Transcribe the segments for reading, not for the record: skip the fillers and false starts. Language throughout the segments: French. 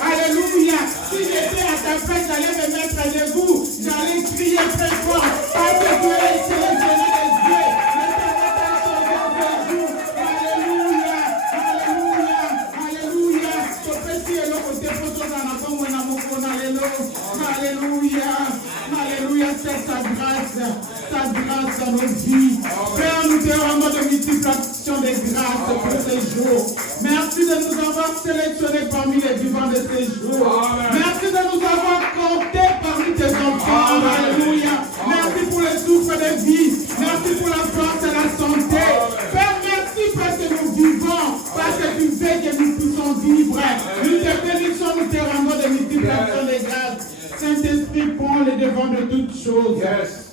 Alléluia. Si j'étais à ta place, j'allais me mettre debout. J'allais crier très fort. Parce que tu es sélectionné des dieux. Alléluia. Alléluia. Alléluia. C'est ta grâce dans nos vies. Père, nous te rendons de multiplication des grâces pour ces jours. Merci de nous avoir sélectionnés parmi les vivants de ces jours. Merci de nous avoir comptés parmi tes enfants. Alléluia. Merci pour le souffle de vie. Merci pour la force et la santé. Père, merci parce que nous vivons, parce que tu fais que nous puissions vivre. Nous te bénissons, nous te rendons de multiplication des grâces. Saint-Esprit, prends le devant de toutes choses. Yes.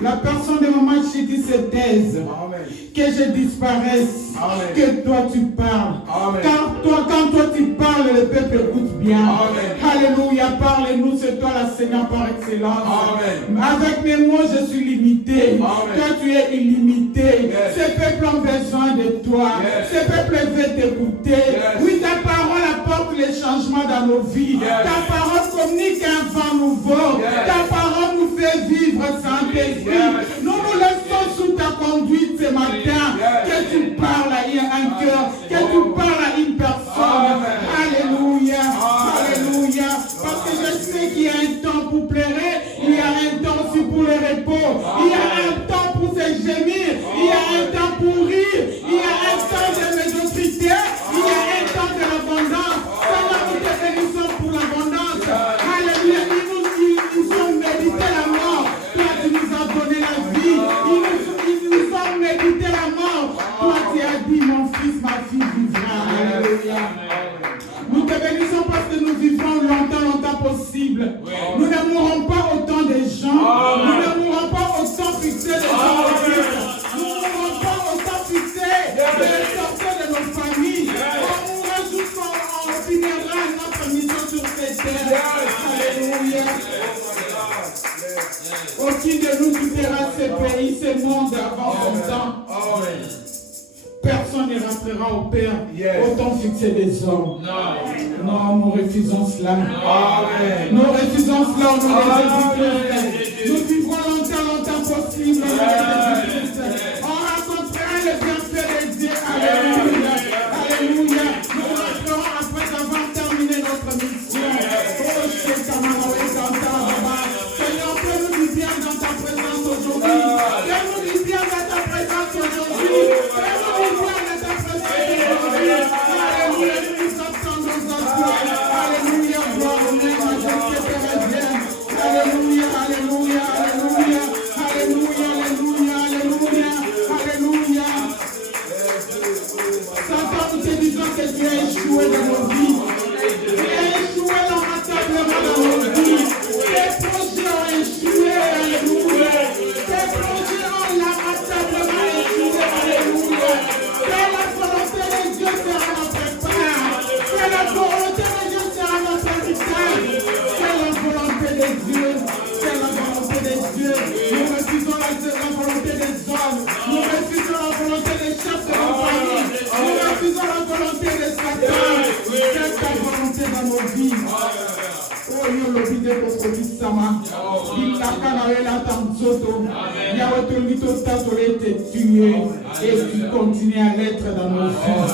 La personne de maman Chiki se taise. Amen. Que je disparaisse. Amen. Que toi tu parles. Amen. Car quand toi tu parles, le peuple écoute bien. Amen. Alléluia. Parle-nous, c'est toi la Seigneur par excellence. Amen. Avec mes mots, je suis limité. Amen. Toi tu es illimité. Yes. Ce peuple a besoin de toi. Yes. Ce peuple veut t'écouter. Yes. Oui, ta parole apporte les changements dans nos vies. Yes. Ta parole communique un vent nouveau. Yes. Ta parole nous fait vivre, Saint-Esprit. Yes. Nous nous laissons sous ta conduite ce matin. Yes. Que tu parles à un cœur, que tu parles à une personne. Amen. Alléluia. Amen. Alléluia. Parce que je sais qu'il y a un temps pour pleurer, il y a un temps aussi pour le repos, il y a un temps pour se gémir, il y a un temps pour rire, il y a un temps de médiocrité, il y a un temps de l'abondance. Seigneur, nous te bénissons pour l'abondance. Alléluia. Ils ont médité la mort. Toi, tu nous as donné la vie. Ils nous ont médité la mort. Toi, tu as dit, mon fils, ma fille vivra. Alléluia. Nous te bénissons parce que nous vivrons longtemps possible. Oui. Nous ne mourrons pas autant des gens. Amen. Nous ne mourrons pas autant fixés des gens. Nous ne mourrons pas autant fixés des sorties de nos familles. On mourra jusqu'on finira notre mission sur cette terre. Alléluia. Aucun de nous quittera ce pays, ce monde avant son temps. Personne ne rentrera au Père autant fixé des hommes. Non, nous refusons cela. Nous refusons cela au nom de Jésus-Christ. Nous vivrons longtemps possible. On rencontrera le bienfait de Dieu. Alléluia. Alléluia. Nous rentrerons après avoir terminé notre mission. Seigneur, fais-nous du bien dans ta présence aujourd'hui. Fais-nous du bien dans ta présence aujourd'hui. Fais-nous du bien dans ta présence aujourd'hui. Alléluia, nous nous attendons à toi. Alléluia, gloire au nom de Jésus pérégrine. Alléluia, alléluia, alléluia. Alléluia, alléluia, alléluia. Alléluia. Satan, nous te disons que tu as échoué dans nos vies. Tu as échoué lamentablement dans nos vies. Tes projets ont échoué, alléluia. Tes projets ont lamentablement échoué, alléluia. Que la volonté de Dieu sera notre part. Que la volonté de Dieu sera notre héritage. Que la volonté de Dieu, que la volonté de Dieu. Nous refusons la volonté des hommes. Nous refusons la volonté des chefs de compagnie. Nous refusons la volonté de Satan. Fais ta volonté dans nos vies. Oh, yo lobi de kokoli sama. Il n'a qu'à la la tanzoto. Yahweh te lit au tato été tué et tu continues à l'être dans nos vies.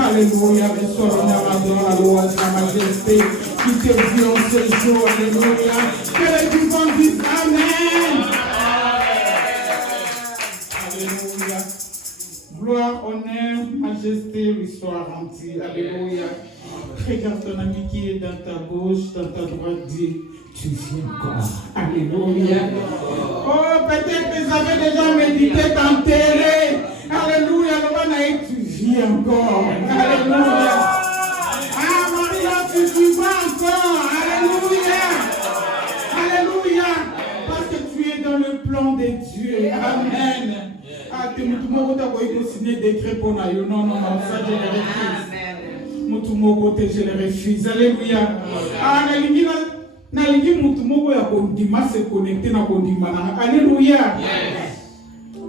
Alléluia, reçois l'honneur, l'adore, la louange, la majesté qui te dit en ce jour. Alléluia. Que les vivants disent Amen. Alléluia. Gloire, honneur, majesté lui soit rendue. Alléluia. Regarde ton ami qui est dans ta gauche, dans ta droite, dis, tu viens encore. Alléluia. Oh, peut-être que vous avez déjà médité t'enterrer. Alléluia. Tu viens encore. Alléluia. Ah, Maria, tu vivras encore. Alléluia. Alléluia. Parce que tu es dans le plan de Dieu. Amen. Ah, tu m'as signé décret pour nous. Non, ça je le refuse. Je le refuse. Alléluia. Ah, nalingi mutu moko ya kondima se connecter na kondima. Alléluia.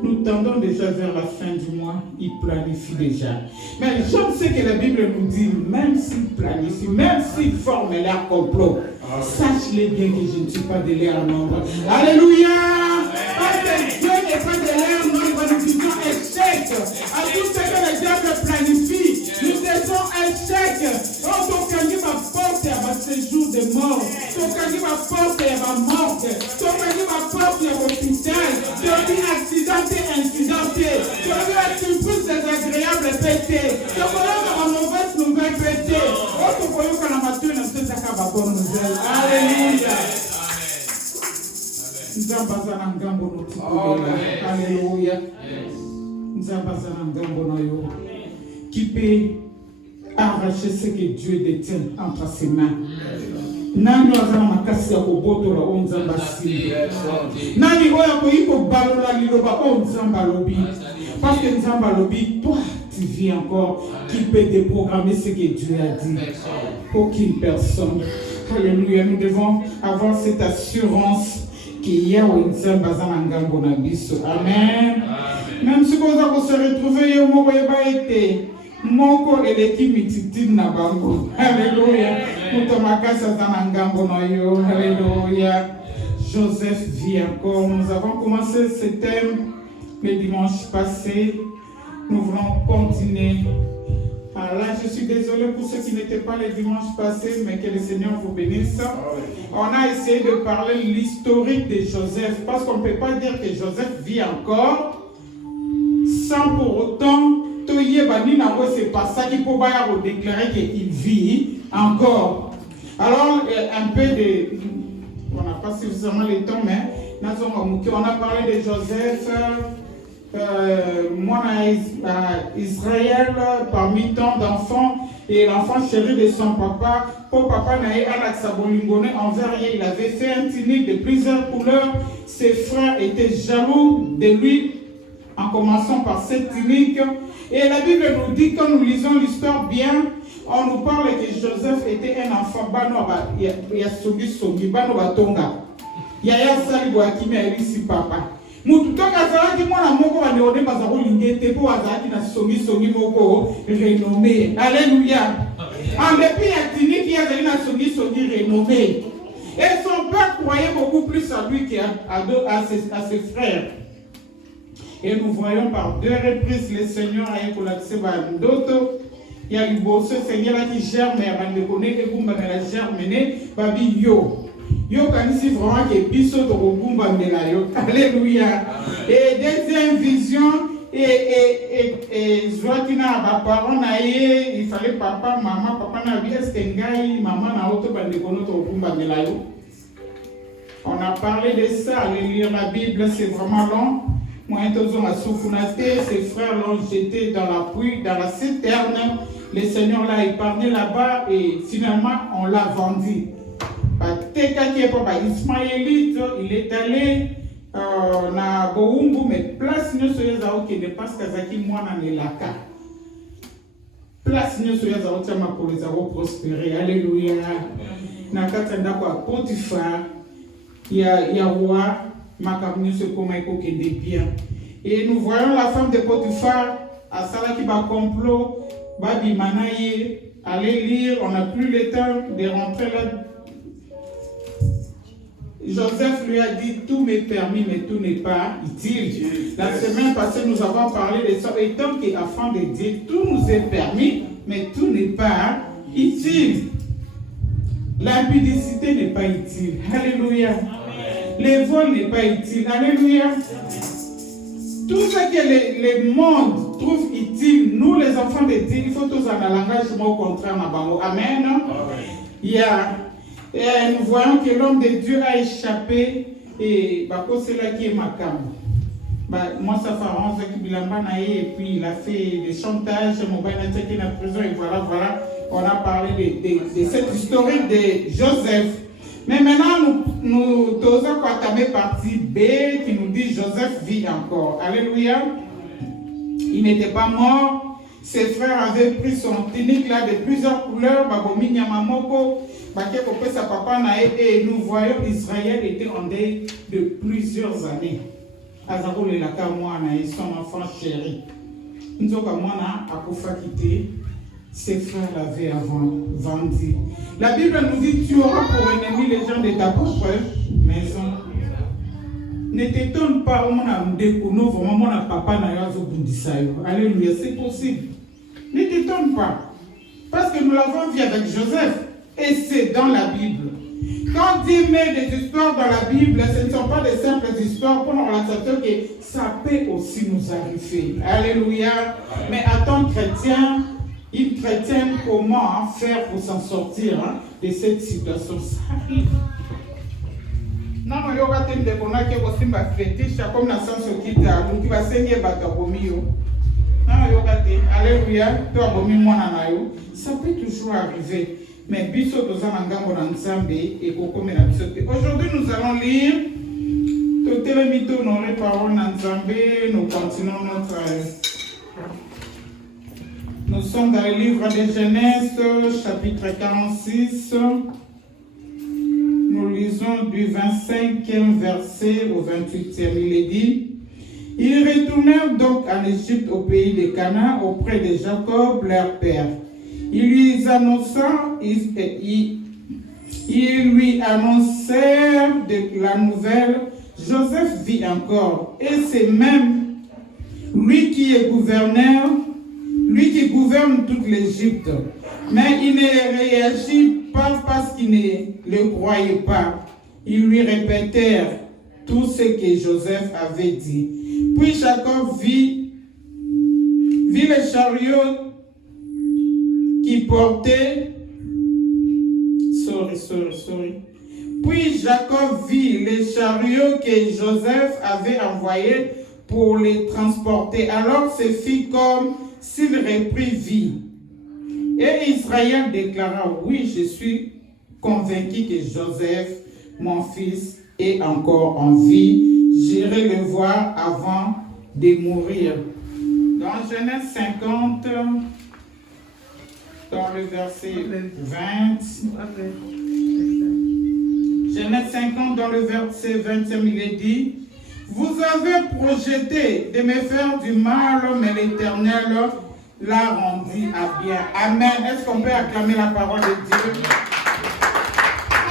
Nous tendons déjà vers la fin du mois. Il planifie déjà. Mais je sais que la Bible nous dit, même s'ils planifient, même s'ils forment leur complot, sache-les bien que je ne suis pas de leur nombre. Alléluia! Parce que Dieu n'est pas de leur nombre, nous disons échec. À tout ce que le diable planifie, nous disons échec. Oh, ton cani va porter à ce jour de mort. Ton cani va porter à ma mort. Ton cani va porter à l'hôpital. Ton vie accidenté, incidenté. Ton vie à surprise désagréable pété. Ton voyage à mauvaise nouvelle pété. Oh, ton voyage à la mature, ne sait pas qu'à bonne nouvelle. Alléluia. Nzambazana ngambo no tikobela. Alléluia. Nzambazana ngambo no yo. Qui peut arracher ce que Dieu détient entre ses mains. Nani wazana makasi ya kobotola o nzamba simbi. Nani oya koyiko balola liloba o nzamba lobi. Parce que nzamba lobi, toi tu vis encore. Qui peut déprogrammer ce que Dieu a dit? Aucune personne. Alléluia. Nous devons avoir cette assurance qu'il y a un nzamba za ngambo na biso. Amen. Même si vous allez se retrouver yo moko eba ete moko eleki mititine na bango. Alléluia. Mutomakasa za ngambo na yo. Alléluia. Joseph vit encore. Nous avons commencé ce thème le dimanche passé. Nous voulons continuer. Alors là, je suis désolé pour ceux qui n'étaient pas le dimanche passé, mais que le Seigneur vous bénisse. On a essayé de parler de l'historique de Joseph, parce qu'on ne peut pas dire que Joseph vit encore sans pour autant c'est pas ça qu'il faut déclarer qu'il vit encore. Alors, un peu de... On n'a pas suffisamment le temps, mais on a parlé de Joseph, moi, Israël, parmi tant d'enfants, et l'enfant chéri de son papa, pour papa Naé Alaxabolingone, envers il avait fait un tunique de plusieurs couleurs. Ses frères étaient jaloux de lui, en commençant par cette tunique. Et la Bible nous dit, quand nous lisons l'histoire bien, on nous parle que Joseph était un enfant, il y a Sogi, Bano Batonga. Il y a Salibo Akimi ici papa. Mututoka zalaki mwana moko baneone bazako lingete po azalaki na songi moko renommé. Alléluia. En dépit ya tunique yazali na songi renommé. Et son père croyait beaucoup plus à lui qu'à ses frères. Et nous voyons par deux reprises le Seigneur a écolaxé bandoto. Il y a eu beau ce Seigneur qui germe et avant de connaître que vous m'avez germiné babi yo. Yo kanisi vraiment que biso to robumba melayo. Alléluia. Et deuxième vision et Joaquina ba parents naie, il fallait papa na bi estengai maman na auto bande kono to robumba melayo. On a parlé de ça, aller lire la Bible, c'est vraiment long. Moi, ses frères l'ont jeté dans la pluie, dans la citerne. Le Seigneur l'a épargné là-bas et finalement, on l'a vendu. Ismaélite, il est allé na Boumbu, mais place ne se yazao qui dépasse Kazaki Mwana Nelaka. Place ne se yazao Tiama pour les avoir prospérés. Alléluia. Na Katanda kwa Potiphar, il y a roi, Makamni se komeko qui est bien. Et nous voyons la femme de Potiphar, à Salaki ba complot, Babi Manaye, allez lire, on n'a plus le temps de rentrer là. Joseph lui a dit, tout m'est permis, mais tout n'est pas utile. La semaine passée, nous avons parlé de ça. Et tant qu'enfant de Dieu, tout nous est permis, mais tout n'est pas utile. L'impudicité n'est pas utile. Alléluia. Le vol n'est pas utile. Alléluia. Tout ce que le monde trouve utile, nous les enfants de Dieu, il faut tous en un langage au contraire. Amen. Il y a... Et nous voyons que l'homme de Dieu a échappé et c'est là qui est ma cam. Moi, ça fait 11 ans qu'il a et puis il a fait des chantages, mon père a été en prison et voilà. On a parlé de cette historique de Joseph. Mais maintenant, nous osons entamer partie B qui nous dit Joseph vit encore. Alléluia. Il n'était pas mort. Ses frères avaient pris son tunique là de plusieurs couleurs. Babomi Nyamamoko. Et nous voyons Israël était en deuil de plusieurs années. Azaro le laka mwana et son enfant chéri. Nzoka mwana akufa quitté. ses frères l'avaient avant vendu. La Bible nous dit, tu auras pour ennemi les gens de ta propre maison. Ne t'étonne pas, on a vraiment mon papa n'a pas de Alléluia, c'est possible. Ne t'étonne pas. Parce que nous l'avons vu avec Joseph. Et c'est dans la Bible. Quand Dieu met des histoires dans la Bible, ce ne sont pas des simples histoires pour nous accepter que ça peut aussi nous arriver. Alléluia. Mais à ton chrétien, une chrétienne, comment faire pour s'en sortir de cette situation? Ça arrive. Non, mais il y aura des gens qui vont se fétiche, comme la sens qui t'a, qui va saigner Batabomio. Non, il y aura des. Alléluia. Ça peut toujours arriver. Mais aujourd'hui, nous allons lire nous continuons notre. Nous sommes dans le livre de Genèse, chapitre 46. Nous lisons du 25e verset au 28e. Il est dit: ils retournèrent donc en Égypte, au pays de Canaan, auprès de Jacob, leur père. Il lui annonçèrent de la nouvelle. Joseph vit encore, et c'est même lui qui est gouverneur, lui qui gouverne toute l'Égypte. Mais il ne réagit pas parce qu'il ne le croyait pas. Ils lui répétèrent tout ce que Joseph avait dit. Puis Jacob vit le chariot qui portait. Puis Jacob vit les chariots que Joseph avait envoyés pour les transporter. Alors ce fit comme s'il reprit vie. Et Israël déclara: oui, je suis convaincu que Joseph, mon fils, est encore en vie. J'irai le voir avant de mourir. Dans Genèse 50, dans le verset 20, Genèse 50, dans le verset 20, il est dit: vous avez projeté de me faire du mal, mais l'Éternel l'a rendu à bien. Amen. Est-ce qu'on peut acclamer la parole de Dieu?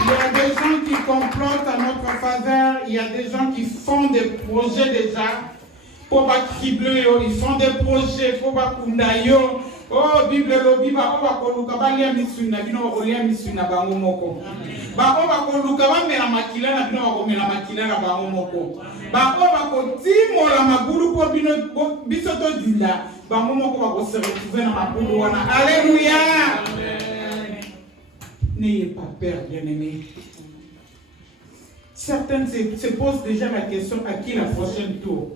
Il y a des gens qui complotent à notre faveur. Il y a des gens qui font des projets déjà pour pas cribler. Ils font des projets pour pas kundayo. Oh, Bible lobby, ba oba koluka ba lia misuna bino ba lia misuna ba ngomoko. Ba oba koluka ba mela makila na bino ba mela makila na ba ngomoko. Ba oba ko timo la magulu po bino biso to dila ba ngomoko ba ko se retrouver na magulu wana. Alléluia. N'ayez pas peur, bien-aimés. Certains se posent déjà la question: à qui la prochaine tour?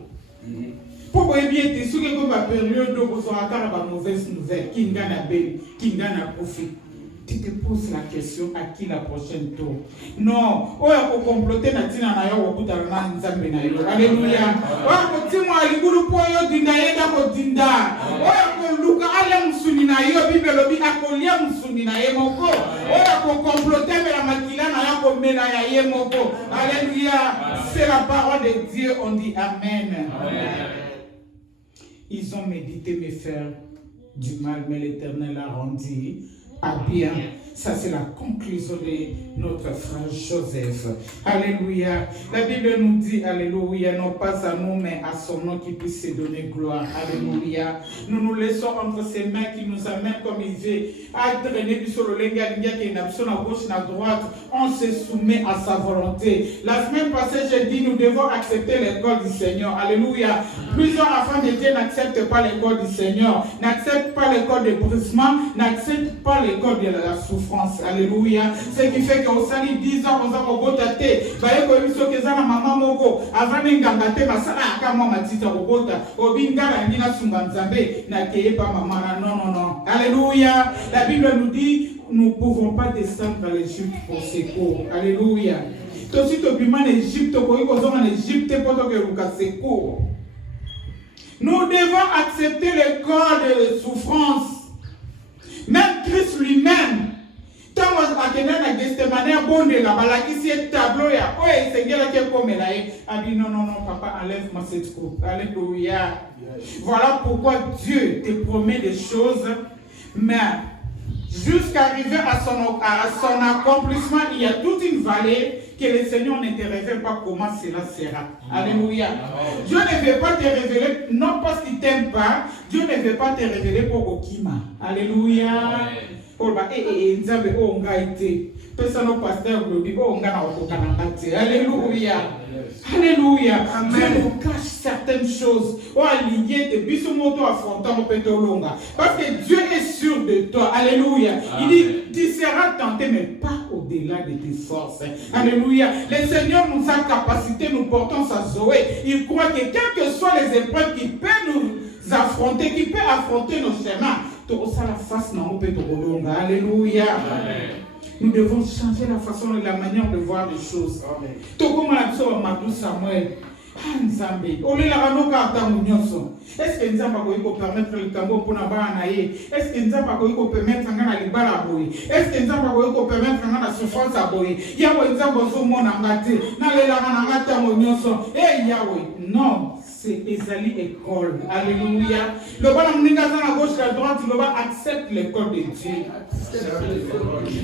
Pour bien te souvenir que ma période où vous aurez la mauvaise nouvelle, qui gagne belle, qui gagne profit. Tu te poses la question: à qui la prochaine tour? Non, on va comploter na tina na yo okuta na nzambe na yo. Alléluia. On va timo aligulu po yo dinda yenda ko dinda. On va luka ala musuni na yo Bible lobi akolia musuni na ye moko. On va comploter la makila na yo ko mena ya ye moko. Alléluia. C'est la parole de Dieu, on dit amen. Amen. Ils ont médité me faire du mal, mais l'Éternel a rendu à bien. Ça, c'est la conclusion de notre frère Joseph. Alléluia. La Bible nous dit, alléluia, non pas à nous, mais à son nom qui puisse se donner gloire. Alléluia. Nous nous laissons entre ses mains qui nous amènent comme il veut. À traîner sur le lenga qui est à gauche et à droite. On se soumet à sa volonté. La semaine passée, j'ai dit, nous devons accepter l'école du Seigneur. Alléluia. Plusieurs enfants de Dieu n'acceptent pas l'école du Seigneur. N'acceptent pas l'école de brisement. N'acceptent pas l'école de la souffrance. Alléluia. Ce qui fait qu'au sali 10 ans, on a roboté. Baye ko biso keza na mama moko avant nganga te masala akama matita robota. Obingala ngina sunga nzambe na keye pa mama. Non. Alléluia. La Bible nous dit, nous ne pouvons pas descendre dans l'Égypte pour secours. Alléluia. Tosi to bima l'Égypte ko iko zo en Égypte pour que luka secours. Nous devons accepter le corps de souffrance. Même Christ lui-même, tant que na Gethsemane bonde la balakisi tableau ya oye sengela ke komela ye abi non papa enlève-moi cette coupe. Alléluia. Voilà pourquoi Dieu te promet des choses Mais jusqu'à arriver à son accomplissement, il y a toute une vallée que le Seigneur ne te révèle pas comment cela sera. Alléluia. Dieu ne veut pas te révéler, non parce qu'il ne t'aime pas, Dieu ne veut pas te révéler pour Okima. Alléluia. Alléluia. Alléluia. Dieu nous cache certaines choses. Parce que Dieu est sûr de toi. Alléluia. Il dit, tu seras tenté, mais pas au-delà de tes forces. Alléluia. Le Seigneur nous a capacité, nous portons sa Zoé. Il croit que quelles que soient les épreuves qui peuvent nous affronter, qui peuvent affronter nos chemins, alléluia. Nous devons changer la façon et la manière de voir les choses. Est-ce que nous avons permettre le tambour pour Nabanaye? Est-ce que nous avons permettre un libalaboy? Est-ce que nous avons permettre un souffrance à boy? Yahweh, nous avons mon angate, n'allez eh Yahweh, non, c'est Esalie école. Alléluia. Le bon à gauche et à droite, le bon accepte l'école de Dieu.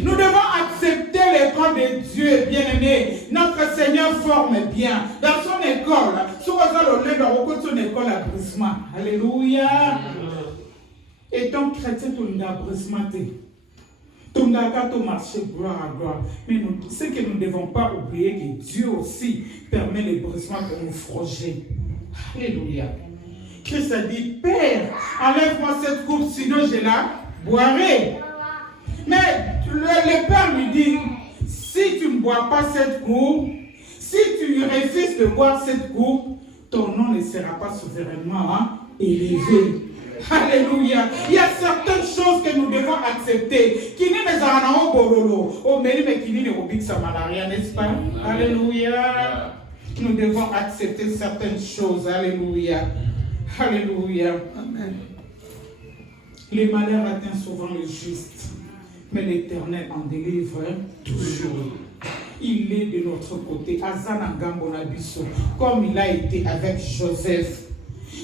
Nous devons accepter l'école de Dieu, bien-aimé. Notre Seigneur forme bien. Dans son école, son école à brisement. Alléluia. Étant chrétien, tu n'as brisement. Tu n'as pas marché gloire à gloire. Mais ce que nous ne devons pas oublier, que Dieu aussi permet les brisements pour nous forger. Alléluia. Christ a dit, Père, enlève-moi cette coupe, sinon je la boirai. Mais le Père lui dit, si tu ne bois pas cette coupe, si tu refuses de boire cette coupe, ton nom ne sera pas souverainement élevé. Alléluia. Il y a certaines choses que nous devons accepter. Qui n'est pas un bololo, au mais qui n'est pas malaria, n'est-ce pas? Alléluia. Nous devons accepter certaines choses. Alléluia. Alléluia. Amen. Les malheurs atteignent souvent le juste, mais l'Éternel en délivre toujours. Il est de notre côté, comme il a été avec Joseph.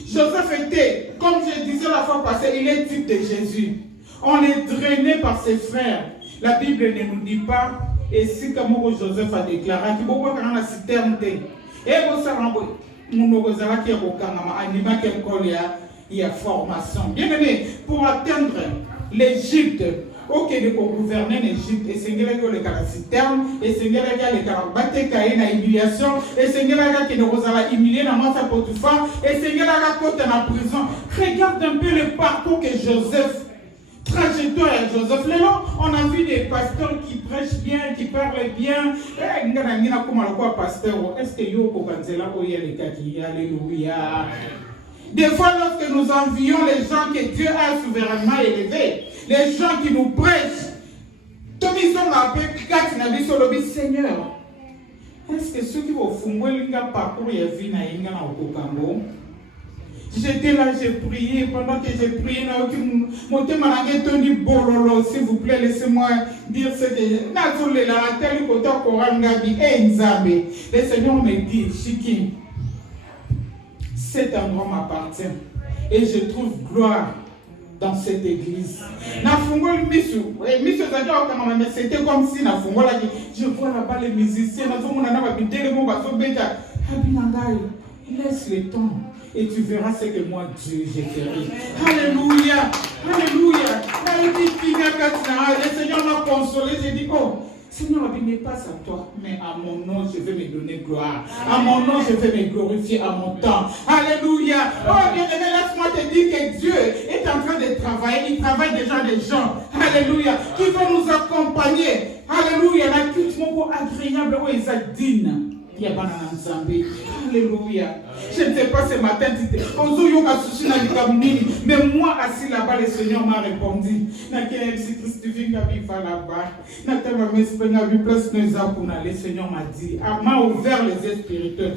Joseph était, comme je disais la fois passée, il est type de Jésus. On est drainé par ses frères. La Bible ne nous dit pas, et si comme Joseph a déclaré, qu'il faut voir dans la citerne. Et vous savez, il y a formation. Bien aimé, pour atteindre l'Égypte, ok, pour gouverner l'Égypte, et c'est la citerne, et c'est la humiliation, et c'est qui nous a humilié dans notre Potiphar, et c'est la prison. Regarde un peu le parcours que Joseph, trajectoire à Joseph. Là, on a vu des pasteurs qui prêchent bien, qui parlent bien. Est-ce que Yoko Banzela alléluia? Des fois, lorsque nous envions les gens que Dieu a souverainement élevés, les gens qui nous prêchent, Seigneur, est-ce que ceux qui vont fouiller le parcours et vie j'étais là, j'ai prié, pendant que j'ai prié, mon thème a tenu bololo, s'il vous plaît, laissez-moi dire ce que le Seigneur me dit, Chiki, cet endroit m'appartient et je trouve gloire dans cette église. C'était comme si je vois là-bas les musiciens, laisse le temps. Et tu verras ce que moi, Dieu, j'ai fait. Alléluia. Alléluia. Le Seigneur m'a consolé. J'ai dit, oh, Seigneur, n'est pas à toi, mais à mon nom, je vais me donner gloire. À mon nom, je vais me glorifier à mon temps. Alléluia. Oh, bien aimé, laisse-moi te dire que Dieu est en train de travailler. Il travaille déjà des gens. Alléluia. Qui vont nous accompagner. Alléluia. La culte agréable où ils sont dignes. Alléluia. Je ne sais pas ce matin, mais moi assis là-bas, le Seigneur m'a répondu. Le Seigneur m'a dit, m'a ouvert les yeux spirituels.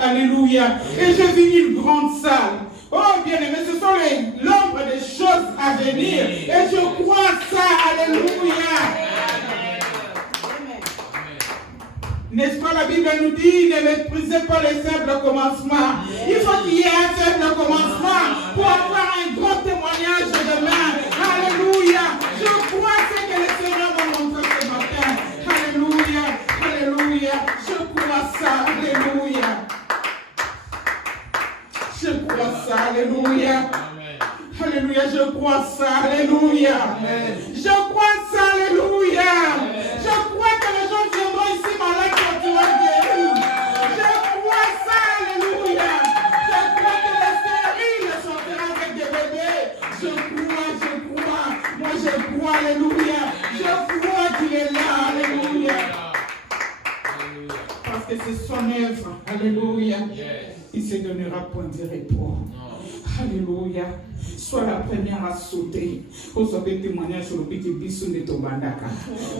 Alléluia. Et j'ai vu une grande salle. Oh bien aimé, ce sont l'ombre des choses à venir. Et je crois ça. Alléluia. N'est-ce pas, la Bible nous dit, ne méprisez pas les faibles commencements. Il faut qu'il y ait un faible commencement pour avoir un grand témoignage ça, alléluia. Je crois ça, alléluia. Je crois que les gens viendront ici malades quand tu vas guérir. Je crois ça, alléluia. Je crois que les stériles sortiront avec des bébés. Je crois. Moi je crois, alléluia. Je crois qu'il est là, alléluia. Parce que c'est son œuvre, alléluia. Il se donnera point de repos. Alléluia. Sois la première à sauter. Vous avez témoigné sur le petit bisou de Tobandaka.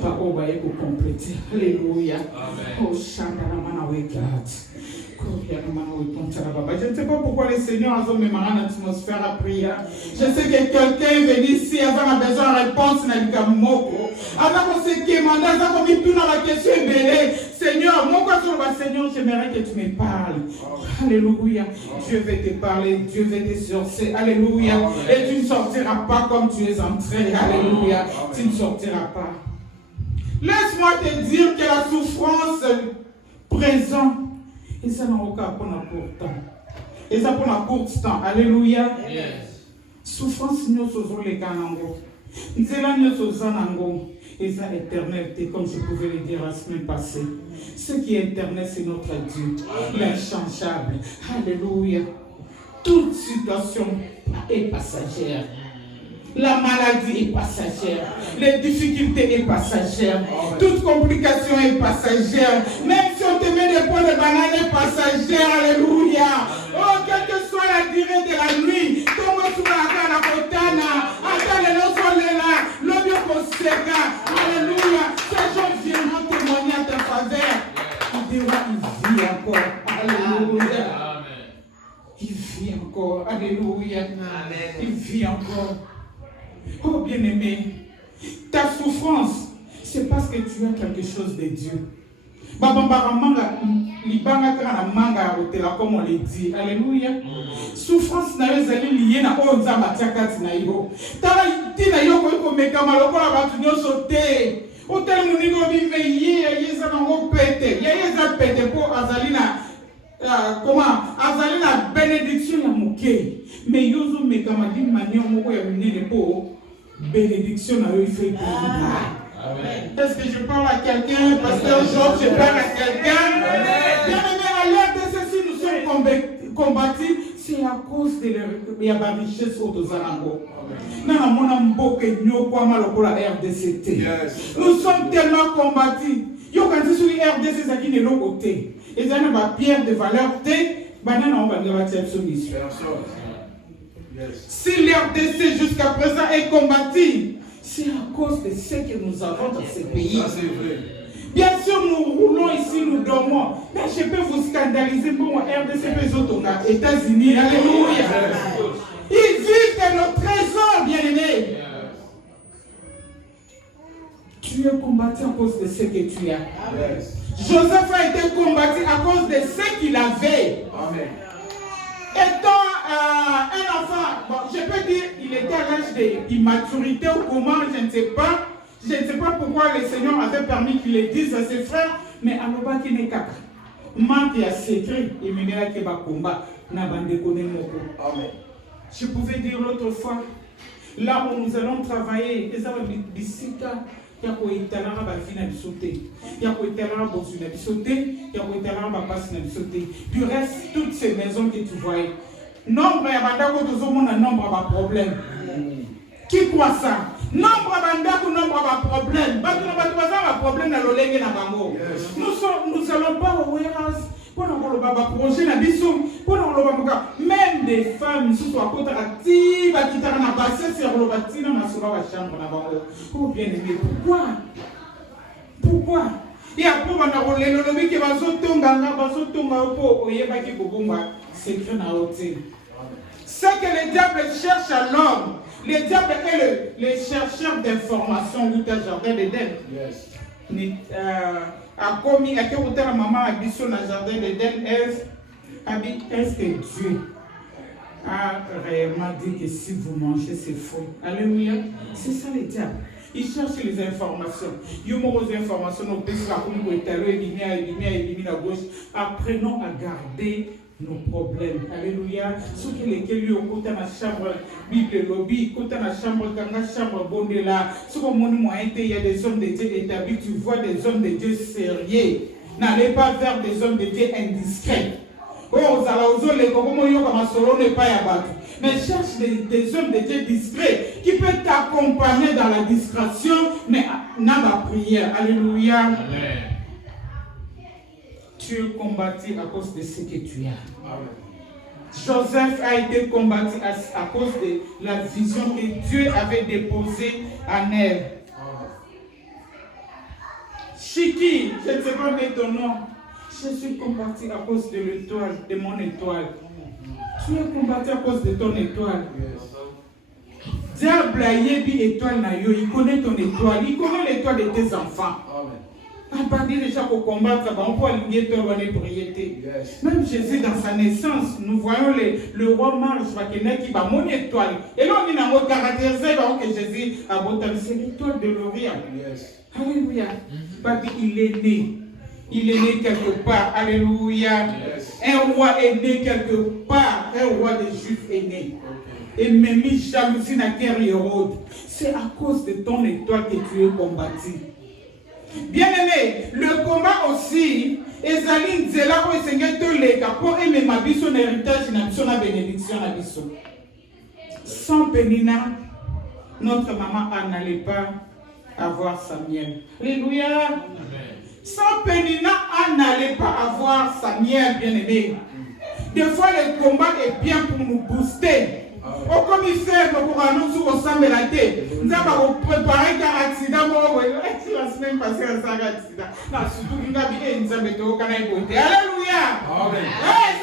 Par où va vous compléter. Alléluia. Oh, Chandaramana Wegat. Je ne sais pas pourquoi le Seigneur a mis en atmosphère à prier. Je sais que quelqu'un est venu ici avant besoin de réponse. Avant qu'on se demande, avant qu'on me dans la question Seigneur, Seigneur, j'aimerais que tu me parles. Alléluia. Dieu veut te parler, Dieu veut te sortir. Alléluia. Et tu ne sortiras pas comme tu es entré. Alléluia. Tu ne sortiras pas. Laisse-moi te dire que la souffrance présente, et ça n'a aucun pour un court temps. Et ça pour un court temps. Alléluia. Souffrance, nous sommes les canangos. Nous sommes et ça éternel, comme je pouvais le dire la semaine passée. Ce qui est éternel, c'est notre Dieu, l'inchangeable. Alléluia. Toute situation est passagère. La maladie est passagère. Les difficultés sont passagères. Toute complication est passagère. Même si on te met des points de banane, est passagère. Alléluia. Oh, quelle que soit la durée de la nuit, comme on se à la botana, attends les noms là, l'homme conseillera. Alléluia. Ces gens viendront témoigner à ta faveur. Il dira, il vit encore. Alléluia. Il vit encore. Alléluia. Il vit encore. Oh bien-aimé, ta souffrance, c'est parce que tu as quelque chose de Dieu. Comme on le dit. Alléluia. Souffrance n'a pas liée à Onza Matiakati na yo. Tala na yo ko mekama lokola batu nyonso te. Otel muningo bimbe yeza nango pete. Yeza pete po azalina comment azalina bénédiction ya moké. Mais yozo mekama d'une manière moko ya minene po bénédiction na yo il fait est-ce que je parle à quelqu'un? Pasteur Georges, je parle à quelqu'un? Bien aimé, à l'heure de ceci, nous sommes combattus. C'est à cause de la richesse au Zarango. Nous sommes tellement combattus. Yo quand tu suis RDC, c'est qui de l'autre côté. Et ça n'a pas pierre de valeur. Si l'RDC jusqu'à présent est combattu, c'est à cause de ce que nous avons dans ce pays. Ça, c'est vrai. Bien sûr, nous roulons ici, nous dormons. Mais je peux vous scandaliser pour moi, RDC, aux États-Unis. Alléluia. Ils vivent de nos trésors, bien-aimés. Tu es combattu à cause de ce que tu as. Joseph a été combattu à cause de ce qu'il avait. Amen. Étant un enfant, bon, je peux dire, il était à l'âge d'immaturité ou comment, je ne sais pas. Je ne sais pas pourquoi le Seigneur avait permis qu'il le dise à ses frères, mais à l'oba qui n'est qu'à manque à secret, et menera qui va combattre, n'a pas déconné mon corps. Amen. Je pouvais dire l'autre fois, là où nous allons travailler, et ça va bisika. Il y a quoi étaler ba fina bisoté, il y a quoi étaler ba bosuna bisoté, il y a quoi étaler ba pasina bisoté. Du reste, toutes ces maisons que tu vois, nombre ya bandako tozomona nombre ba problème. Qui croit ça? Nombre bandako nombre ba problème. Batu na batu ba problème na lolenge na bango. Nous allons pas au warehouse. Pour nous projet na biso, pour nous même des femmes sous soit côté active, qui t'a na passé sur le bâtiment na sur la chambre na bango. Oh bien aimé, pourquoi? Et après on a le lobby qui va sautonga po oyeba ki bobomba secret na hôtel. Ce que le diable cherche à l'homme, le diable est le chercheur d'informations ou un jardin d'Éden. Yes. A commis à quel la maman a dit sur le jardin d'Éden, est-ce que Dieu a réellement dit que si vous mangez, c'est faux? Alléluia. C'est ça le diable. Il cherche les informations. Il y a des informations. Apprenons à garder nos problèmes. Alléluia. Ceux qui lesquels au côté de la chambre, Bible lobby, côté de la chambre, quand la chambre bonne là, ce qu'on m'a été, il y a des hommes de Dieu établis, tu vois des hommes de Dieu sérieux. N'allez pas vers des hommes de Dieu indiscrets. Mais cherche des hommes de Dieu discrets qui peuvent t'accompagner dans la discrétion, mais dans la prière. Alléluia. Amen. Tu es combattu à cause de ce que tu as. Amen. Joseph a été combattu à cause de la vision que Dieu avait déposée en elle. Chiki, je ne sais pas ton nom. Je suis combattu à cause de l'étoile, de mon étoile. Tu es combattu à cause de ton étoile. Diable a yebi étoile na yo, il connaît ton étoile, il connaît l'étoile de tes enfants. À partir de chaque combat, on peut aligner étoile et prier. Même Jésus dans sa naissance, nous voyons le roi Marche qui va mon étoile. Et là on dit dans caractérisé que Jésus a voté, c'est l'étoile de l'Orient. Alléluia. Parce qu'il est né. Il est né quelque part. Alléluia. Yes. Un roi est né quelque part. Un roi des Juifs est né. Et même jalousie n'a guerre Hérode. C'est à cause de ton étoile que tu es combattu. Bien-aimé, le combat aussi, Esaline Zela ou Seigneur te lega pour aimer ma vie, son héritage, la bénédiction, la vie. Sans Pénina, notre maman n'allait pas avoir sa miel. Alléluia. Amen. Sans Pénina, elle n'allait pas avoir sa miel, bien-aimée. Des fois, le combat est bien pour nous booster. Oh, comme il fait, pour nous au sang de la tête. Nous avons préparé un accident. La semaine passée, un accident. Non, surtout, nous avons dit au Canada. Alléluia.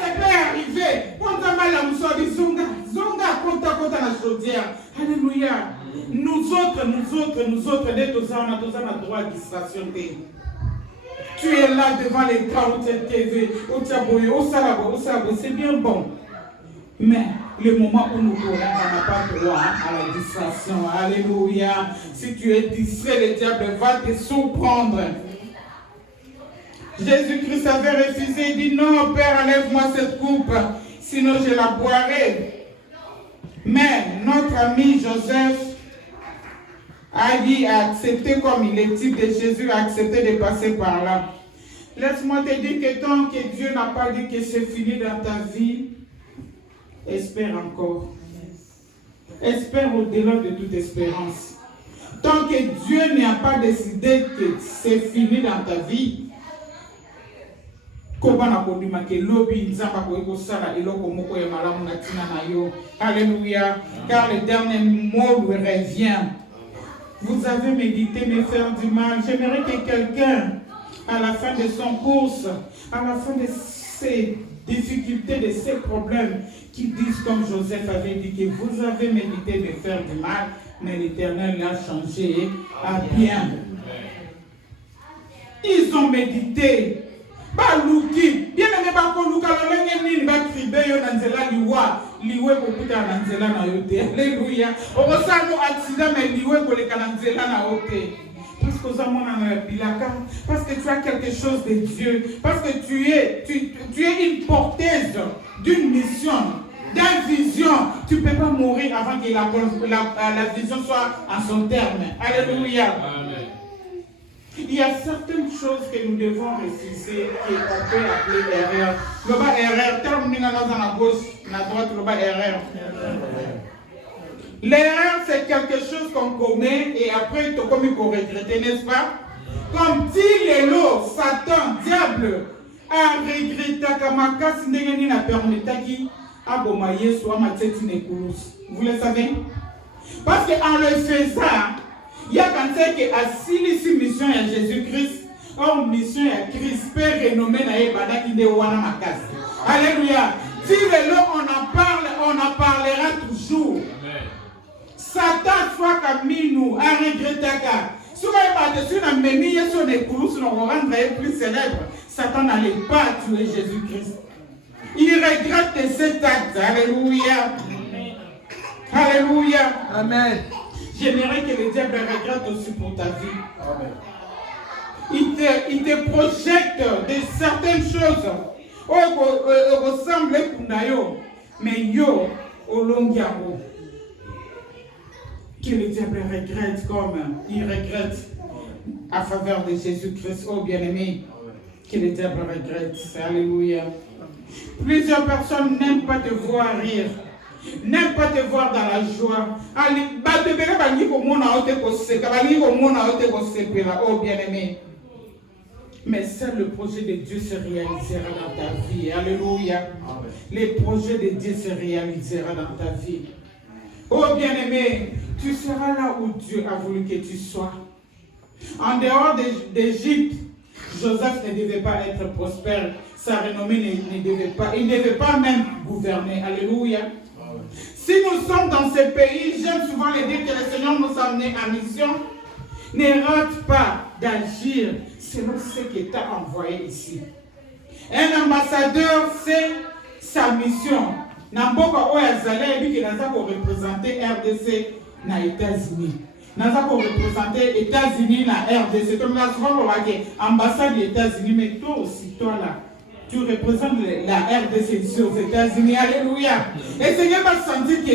Ça peut arriver. Quand on a mal à nous sortir, Zonga, compte la chaudière. Alléluia. Nous autres, dès que nous avons droit à distraction. Tu es là devant l'écran où tu es TV, où tu as boyé, au salabo, c'est bien bon. Mais le moment où nous courons, on n'a pas droit à la distraction. Alléluia. Si tu es distrait, le diable va te surprendre. Jésus-Christ avait refusé, il dit non, Père, enlève-moi cette coupe, sinon je la boirai. Mais notre ami Joseph a accepté comme il est type de Jésus, a accepté de passer par là. Laisse-moi te dire que tant que Dieu n'a pas dit que c'est fini dans ta vie, espère encore. Espère au-delà de toute espérance. Tant que Dieu n'a pas décidé que c'est fini dans ta vie, alléluia, car le dernier mot lui revient. Vous avez médité me faire du mal. J'aimerais que quelqu'un, à la fin de son course, à la fin de ses difficultés, de ses problèmes, qui disent comme Joseph avait dit que vous avez médité me faire du mal, mais l'Éternel l'a changé à bien. Ils ont médité. Baluki, bien aimé Bakouluka, l'Olengeni, Bakribeyo, Nanzela, Liwa, Liwe, Kokuta, Nanzela, Nayote. Alléluia. On ressent nos accidents, mais Liwe, Koleka, Nanzela, Nayote. Parce que parce que tu as quelque chose de Dieu, parce que tu es une porteuse d'une mission, d'une vision. Tu ne peux pas mourir avant que la vision soit à son terme. Alléluia. Amen. Il y a certaines choses que nous devons refuser qu'on peut appeler erreur. Le bas erreur, terminé dans la gauche, la droite, le bas erreur. L'erreur, c'est quelque chose qu'on commet et après, tu commis qu'on regrette, n'est-ce pas? Comme dit l'élo, Satan, diable, a regretté Kamaka, si n'est pas permis à Bomaye, soit ma tête vous le savez? Parce qu'en le faisant, il y a quand même que assis mission à Jésus-Christ, une mission à Christ, Père renommé na Ebada qui de wana makas. Alléluia. Si le on en parlera toujours. Amen. Satan soit comme nous, à regretter. Si on est dessus, on a mis sur les couloirs, on va rendre plus célèbre. Satan n'allait pas tuer Jésus-Christ. Il regrette cet acte. Alléluia. Alléluia. Amen. J'aimerais que le diable regrette aussi pour ta vie. Amen. Il te projette de certaines choses ressemble à yo, mais yo, au long yango. Que le diable regrette comme il regrette à faveur de Jésus-Christ, oh bien-aimé. Que le diable regrette. Alléluia. Plusieurs personnes n'aiment pas te voir rire, n'aiment pas te voir dans la joie. Oh bien-aimé. Mais seul le projet de Dieu se réalisera dans ta vie. Alléluia. Les projets de Dieu se réalisera dans ta vie. Oh bien-aimé, tu seras là où Dieu a voulu que tu sois. En dehors d'Égypte, Joseph ne devait pas être prospère. Sa renommée ne devait pas. Il ne devait pas même gouverner. Alléluia. Si nous sommes dans ce pays, j'aime souvent le dire que le Seigneur nous a amenés en mission. Ne rate pas d'agir selon ce que tu as envoyé ici. Un ambassadeur, c'est sa mission. Namboka Oyazale, lui qui n'a pas représenté RDC dans les États-Unis. N'a pas représenté les États-Unis dans RDC. Comme là, souvent, on va dire ambassade des États-Unis, mais toi aussi, toi là, tu représentes la RDC ici aux États-Unis. Alléluia. Et Seigneur va sentir que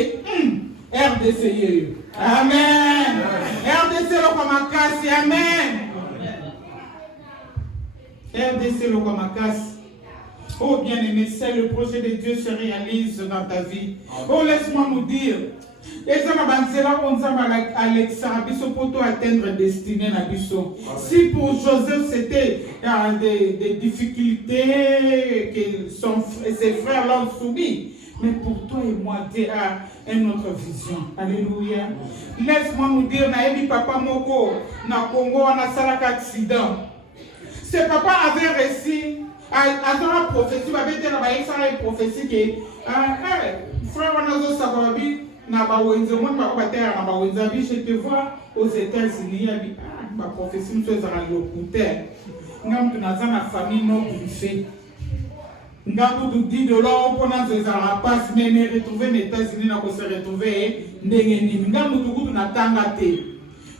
RDC. Amen. RDC le Komakasi. Amen. RDC le Komakasi. Oh bien-aimé, c'est le projet de Dieu se réalise dans ta vie. Oh, laisse-moi nous dire. Si pour Joseph c'était des difficultés que ses frères l'ont soumis, mais pour toi et moi, tu as une autre vision. Alléluia. Laisse-moi nous dire, Naebi Papa Moko, na Congo, on a salak accident. Ce papa avait réussi à la prophétie, une prophétie que frère Wanazo Sababi, je te vois aux États-Unis, ma prophétie me fait un locutaire. Nous avons une famille non griffée. Nous avons dit de l'or pour nous passe, mais me retrouver aux États-Unis, nous se retrouver nous avons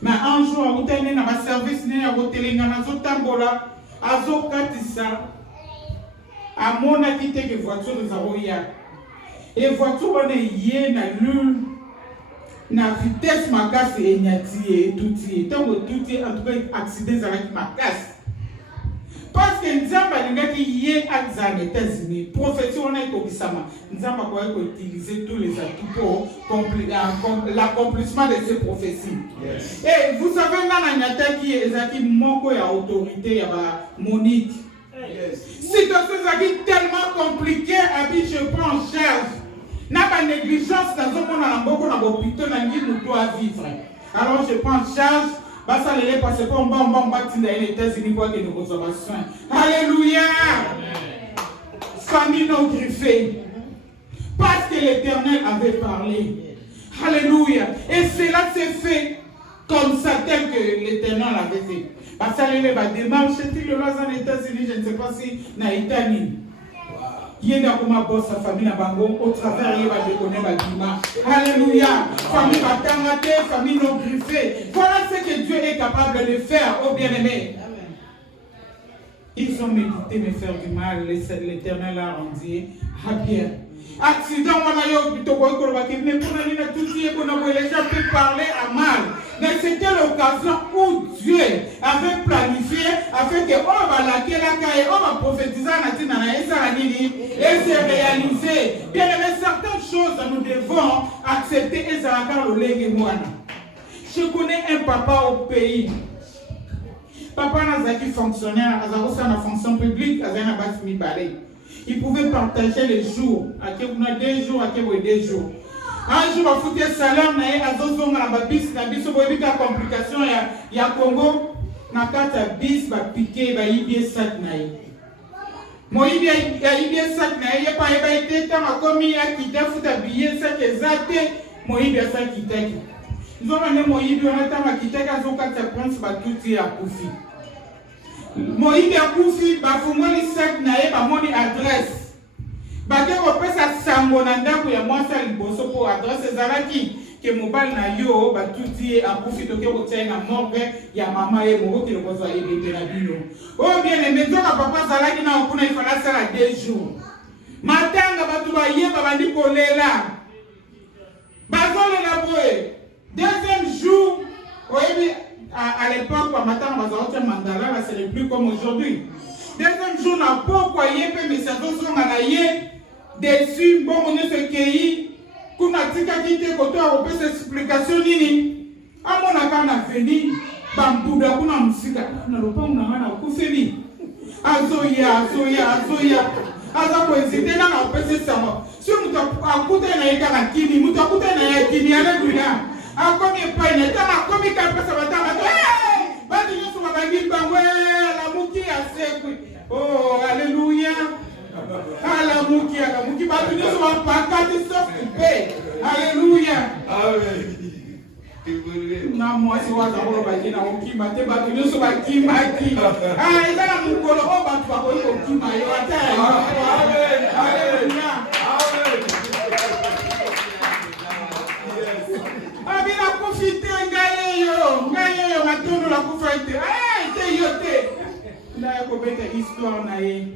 mais un jour, nous avons un service, nous avons un tambola, azo katisa, à mon activité que voiture nous avons hier. Et voiture on est hier na lune na vitesse makasi et nyati et touti tant que touti en tout cas accident avec makasi parce que nzamba lingaki hier aux États-Unis prophétie on est au Kisama nzamba quoi utiliser tous les atouts pour l'accomplissement de ces prophéties. Yes. Et vous savez na nyata qui ezaki moko ya autorité ya ba Monique. Yes. Situation est tellement compliquée, je prends en charge. N'a pas négligence dans un monde à l'embauche, dans l'hôpital, dans l'île, nous doit vivre. Alors je prends en charge, bah ça les parce qu'on va les États-Unis pour que nous recevons soin. Alléluia. Famille non griffée. Parce que l'Éternel avait parlé. Alléluia. Et cela s'est fait comme ça, tel que l'Éternel avait fait. Parce que va démarcher le loi aux États-Unis, je ne sais pas si na Italie. Il y a sa famille au travers il va déconner Badima. Alléluia. Famille batamate, famille non griffée. Voilà ce que Dieu est capable de faire, oh bien-aimé. Ils ont médité me faire du mal, l'Éternel a rendu à bien. Accident, on a eu plutôt mais pour aller tout ce qu'on les gens peuvent parler à mal. Mais c'était l'occasion où Dieu avait planifié afin que on va laquer la caille, on va prophétiser et c'est réalisé. Bien aimé, certaines choses nous devons accepter et ça va le legue moana. Je connais un papa au pays. Papa n'a pas fonctionnaire, il a aussi une fonction publique, il a une base mi balai. Il pouvait partager les jours, à qui on a 2 jours, à qui on a 2 jours. Un jour, on foutait salaire, on a besoin de bis, on a besoin de complication, il y a Congo, on a 4 bis, on a piqué, on a eu sac. Moi, il y a eu sac, il n'y a pas été, tant comme il y a quitté, il faut habiller sac exact, moi, il y a sac qui t'aide. Nous avons amené moi, il y a un quitté, quand on a 4 points, tout est à Koufi. Moïse a Koufi, bafungwa li sac na ye ba moni adresse. Bate ko pesa sango na ndako ya mwasa liboso po adresse ezalaki que mobile na yo batuti akufi toke kotia na morgue ya mama ye moko ki lokoza ebete na bino. Oh bien aimé, toka papa zalaki na okuna ifala sala 2 jours. Matanga batu ba yeba bandi kolela. Bazolela boye. Deuxième jour, oyebi à l'époque kwa matanga bazalotia mandala là c'est plus comme aujourd'hui. Deuxième jour na poko yebe message zonga na ye dessus bon on est ce qui kuna tika kite koto a opesa explication nini amona kana veni bambuda kuna musika na lopango na ngana kufeli azoya aza ko hésiter na opesa sama si muta akuta na yeka na kini muta akuta na yakini haleluya akomi pa ina tama akomi ka pesa batama badi nyoso mabangi bangwe la muki asekwi oh haleluya alamuki batu nyoso bapakati sauf couper haleluya amen na mwasi waza ko baki na ukima te batu nyoso bakima ki eza na mukolo o batu bako ukima yo ata amen haleluya amen abina kufite ngaye yo matondo la kufite te yote na ko beta histoire na ye